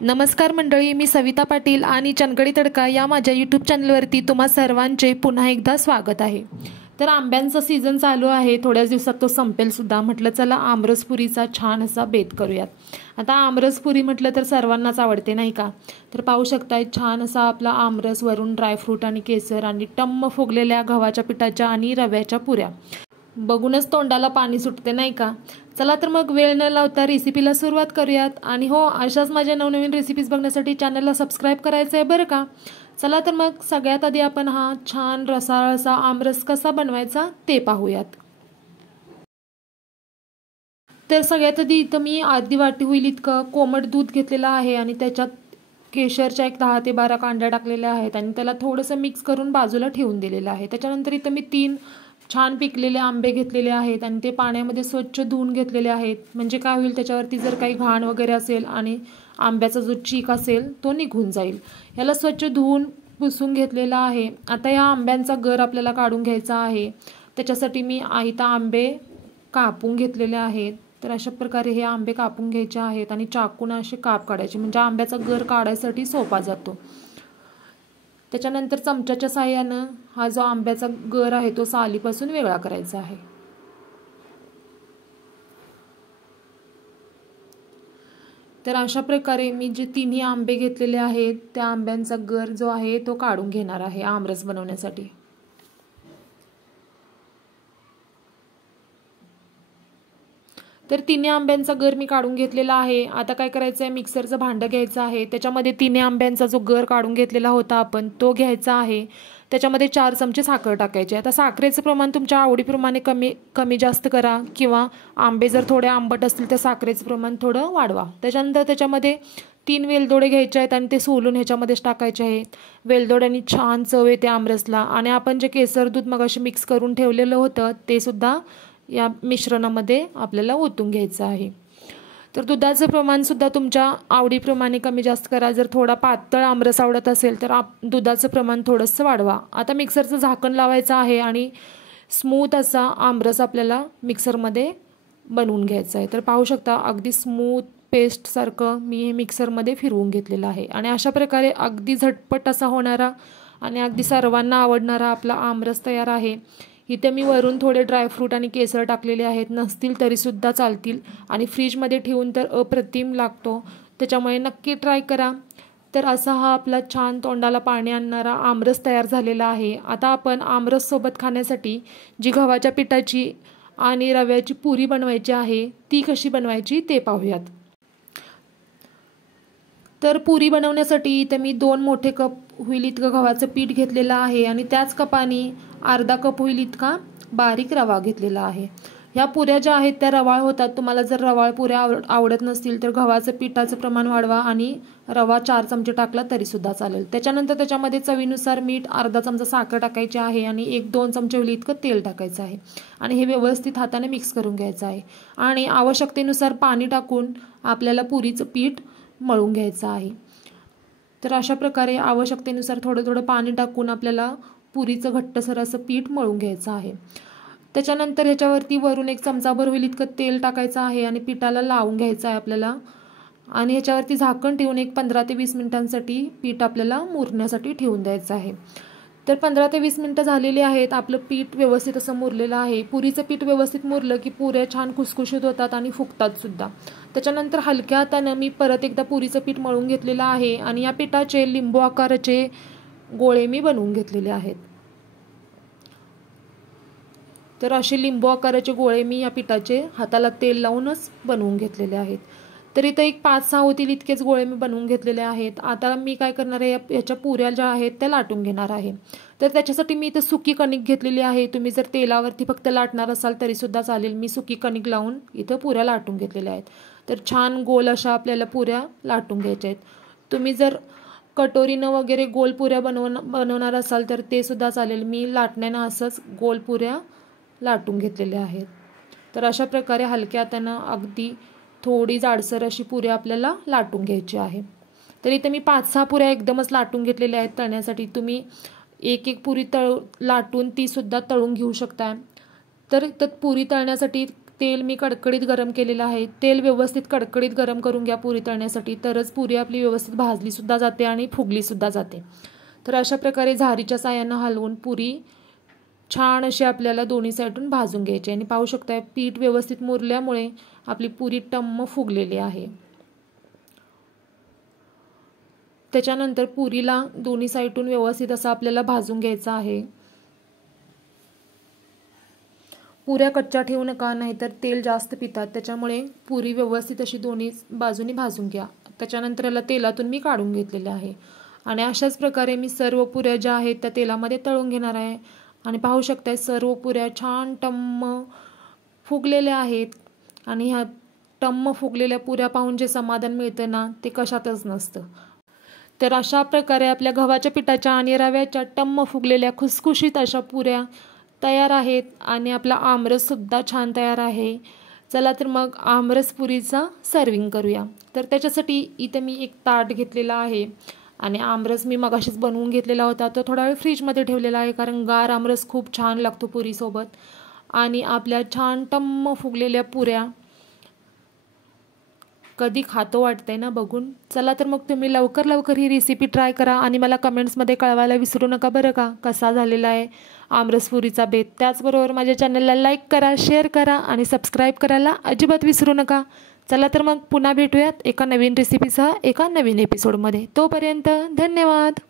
नमस्कार मंडळी, मी सविता पाटील आणि चनकडी तडका या माझ्या यूट्यूब चॅनलवरती तुम्हा सर्वांचे पुन्हा एकदा स्वागत आहे। तर आंब्यांचा सीझन चालू आहे, थोड्याच दिवसात तो संपेल सुद्धा। म्हटलं चला आमरसपुरीचा छान असा बेत करूयात। आता आमरसपुरी म्हटलं तर सर्वांनाच आवडते नाही का। तर पाहू शकताय छान असा आपला आमरस, वरून ड्रायफ्रूट आणि केसर आणि टम्म फुगलेल्या गव्हाच्या पिठाच्या आणि रव्याच्या पुऱ्या, बघूनच तोंडाला पाणी सुटते नाही का। चला तर मग वेळ न लावता रेसिपीला सुरुवात करूयात। आणि हो, अशाच माझ्या नवनवीन रेसिपीज बघण्यासाठी चॅनलला सबस्क्राइब करायचं आहे बरं का। चला तर मग सगळ्यात आधी आपण हा छान रसाळ असा आमरस कसा बनवायचा ते पाहूयात। तर सगळ्यात आधी इथं मी अर्धी वाटी होईल इतकं कोमट दूध घेतलेलं आहे आणि त्याच्यात केशरच्या एक 10 ते 12 कांड्या टाकलेल्या आहेत आणि त्याला थोडंसं मिक्स करून बाजूला ठेवून दिलेलं आहे। त्याच्यानंतर इथं मी 3 छान पिकलेले आंबे घेतलेले आहेत आणि ते पाण्यामध्ये स्वच्छ धुवून घेतलेले आहेत। म्हणजे काय होईल, त्याच्यावरती जर काही घाण वगैरे असेल आणि आंब्याचा जो चीक असेल तो निघून जाईल। याला स्वच्छ धुवून पुसून घेतलेला आहे। आता या आंब्यांचा गर आपल्याला काढून घ्यायचा आहे। त्याच्यासाठी मी इथं आंबे कापून घेतलेले आहेत। तर अशा प्रकारे हे आंबे कापून घ्यायचे आहेत आणि चाकून असे काप काढायचे, म्हणजे आंब्याचा गर काढायसाठी सोपा जातो। त्याच्यानंतर चमच्याच्या साहाय्यानं हा जो आंब्याचा गर आहे तो सालीपासून वेगळा करायचा आहे। तर अशा प्रकारे मी जे तिन्ही आंबे घेतलेले आहेत त्या आंब्यांचा गर जो आहे तो काढून घेणार आहे आमरस बनवण्यासाठी। तर तिन्ही आंब्यांचा गर मी काढून घेतलेला आहे। आता काय करायचं आहे, मिक्सरचं भांडं घ्यायचं आहे। त्याच्यामध्ये तिन्ही आंब्यांचा जो गर काढून घेतलेला होता आपण तो घ्यायचा आहे। त्याच्यामध्ये 4 चमचे साखर टाकायची। आता साखरेचं प्रमाण तुमच्या आवडीप्रमाणे कमी जास्त करा, किंवा आंबे जर थोडे आंबट असतील तर साखरेचं प्रमाण थोडं वाढवा। त्याच्यानंतर त्याच्यामध्ये 3 वेलदोडे घ्यायचे आहेत आणि ते सोलून ह्याच्यामध्येच टाकायचे आहेत। वेलदोड्यांनी छान चव येते आमरसला। आणि आपण जे केसर दूध मगाशी मिक्स करून ठेवलेलं होतं ते सुद्धा या मिश्रणामध्ये आपल्याला ओतून घ्यायचं आहे। तर दुधाचं प्रमाण सुद्धा तुमच्या आवडीप्रमाणे कमी जास्त करा। जर थोडा पातळ आमरस आवडत असेल तर दुधाचं प्रमाण थोडंसं वाढवा। आता मिक्सरचं झाकण लावायचं आहे आणि स्मूथ असा आमरस आपल्याला मिक्सरमध्ये बनवून घ्यायचा आहे। तर पाहू शकता अगदी स्मूथ पेस्ट सारखं मी हे मिक्सरमध्ये फिरवून घेतलेलं आहे। आणि अशा प्रकारे अगदी झटपट असा होणारा आणि अगदी सर्वांना आवडणारा आपला आमरस तयार आहे। इथे मी वरून थोडे ड्रायफ्रूट आणि केसर टाकलेले आहेत, नसतील तरीसुद्धा चालतील। आणि फ्रीजमध्ये ठेवून तर अप्रतिम लागतो, त्याच्यामुळे नक्की ट्राय करा। तर असा हा आपला छान तोंडाला पाणी आणणारा आमरस तयार झालेला आहे। आता आपण आमरससोबत खाण्यासाठी जी गव्हाच्या पिठाची आणि रव्याची पुरी बनवायची आहे ती कशी बनवायची ते पाहूयात। तर पुरी बनवण्यासाठी इथे मी 2 मोठे कप होईल इतकं गव्हाचं पीठ घेतलेलं आहे आणि त्याच कपाने अर्धा कप होईल इतका बारीक रवा घेतलेला आहे। ह्या पुऱ्या ज्या आहेत त्या रवाळ होतात। तुम्हाला जर रवाळ पुऱ्या आवडत नसतील तर गव्हाचं पिठाचं प्रमाण वाढवा आणि रवा 4 चमचे टाकला तरी सुद्धा चालेल। त्याच्यानंतर त्याच्यामध्ये चवीनुसार मीठ, अर्धा चमचा साखर टाकायची आहे आणि 1-2 चमचे होईल इतकं तेल टाकायचं आहे आणि हे व्यवस्थित हाताने मिक्स करून घ्यायचं आहे। आणि आवश्यकतेनुसार पाणी टाकून आपल्याला पुरीचं पीठ मळून घ्यायचं आहे। तर अशा प्रकारे आवश्यकतेनुसार थोडं थोडं पाणी टाकून आपल्याला पुरीचं घट्टसर असं पीठ मळून घ्यायचं आहे। त्याच्यानंतर ह्याच्यावरती वरून 1 चमचाभर होईल इतकं तेल टाकायचं आहे आणि पिठाला लावून घ्यायचं आहे आपल्याला। आणि ह्याच्यावरती झाकण ठेवून एक 15 ते 20 मिनिटांसाठी पीठ आपल्याला मुरण्यासाठी ठेवून द्यायचं आहे। तर 15 ते 20 मिनिटं झालेली आहेत। आपलं पीठ व्यवस्थित असं मुरलेलं आहे। पुरीचं पीठ व्यवस्थित मुरलं की पुऱ्या छान खुसखुशीत होतात आणि फुगतात सुद्धा। त्याच्यानंतर हलक्या हातानं मी परत एकदा पुरीचं पीठ मळून घेतलेलं आहे आणि या पिठाचे लिंबू आकाराचे गोळे मी बनवून घेतलेले आहेत। तर असे लिंबू आकाराचे गोळे मी या पिठाचे हाताला तेल लावूनच बनवून घेतलेले आहेत। तर इथं एक 5-6 होतील इतकेच गोळे मी बनवून घेतलेले आहेत। आता मी काय करणार आहे, याच्या पुऱ्या ज्या आहेत त्या लाटून घेणार आहे। तर त्याच्यासाठी मी इथं सुकी कणिक घेतलेली आहे। तुम्ही जर तेलावरती फक्त लाटणार असाल तरी सुद्धा चालेल। मी सुकी कणिक लावून इथं पुऱ्या लाटून घेतलेल्या आहेत। तर छान गोल अशा आपल्याला पुऱ्या लाटून घ्यायच्या आहेत। तुम्ही जर कटोरीनं वगैरे गोल पुऱ्या बनवणार असाल तर ते सुद्धा चालेल। मी लाटण्यानं असंच गोल पुऱ्या लाटून घेतलेल्या आहेत। तर अशा प्रकारे हलक्या हातानं अगदी थोडी जाडसर अशी पुऱ्या आपल्याला लाटून घ्यायची आहे। तर इथे मी 5-6 पुऱ्या एकदमच लाटून घेतलेल्या आहेत तळण्यासाठी। तुम्ही एक पुरी लाटून ती सुद्धा तळून घेऊ शकता। तर पुरी तळण्यासाठी तेल मी कडकडीत गरम केलेलं आहे। तेल व्यवस्थित कडकडीत गरम करून घ्या पुरी तळण्यासाठी, तरच पुरी आपली व्यवस्थित भाजलीसुद्धा जाते आणि फुगलीसुद्धा जाते। तर अशा प्रकारे झारीच्या साहाय्यानं हलवून पुरी छान अशी आपल्याला दोन्ही साईडून भाजून घ्यायची। आणि पाहू शकताय पीठ व्यवस्थित मुरल्यामुळे आपली पुरी टम्म फुगलेली आहे। त्याच्यानंतर पुरीला दोन्ही साईडून व्यवस्थित असं आपल्याला भाजून घ्यायचं आहे। पुऱ्या कच्च्या ठेवू नका, नाहीतर तेल जास्त पितात, त्याच्यामुळे पुरी व्यवस्थित अशी दोन्ही बाजूनी भाजून घ्या। त्याच्यानंतर याला तेलातून मी काढून घेतलेले आहे आणि अशाच प्रकारे मी सर्व पुऱ्या ज्या आहेत त्या तेलामध्ये तळून घेणार आहे। आणि पाहू शकताय सर्व पुऱ्या छान टम्म फुगलेल्या आहेत आणि ह्या टम्म फुगलेल्या पुऱ्या पाहून जे समाधान मिळतं ना ते कशातच नसतं। तर अशा प्रकारे आपल्या गव्हाच्या पिठाच्या आणि रव्याच्या टम्म फुगलेल्या खुसखुशीत अशा पुऱ्या तयार आहेत आणि आपला आमरससुद्धा छान तयार आहे। चला तर मग आमरस पुरीचा सर्विंग करूया। तर त्याच्यासाठी इथे मी एक ताट घेतलेला आहे आणि आमरस मी मगाशीच बनवून घेतलेला होता, तो थोडा वेळ फ्रीजमध्ये ठेवलेला आहे, कारण गार आमरस खूप छान लागतो पुरीसोबत। आणि आपल्या छान टम्म फुगलेल्या पुऱ्या कधी खातो वाटतंय ना बघून। चला तर मग तुम्ही लवकर ही रेसिपी ट्राय करा आणि मला कमेंट्समध्ये कळवायला विसरू नका बरं का, कसा झालेला आहे आमरस पुरीचा बेत। त्याचबरोबर माझ्या चॅनलला लाईक करा, शेअर करा आणि सबस्क्राईब करायला अजिबात विसरू नका। चला तर मग पुन्हा भेटूयात एका नवीन रेसिपीसह एका नवीन एपिसोडमध्ये। तोपर्यंत धन्यवाद।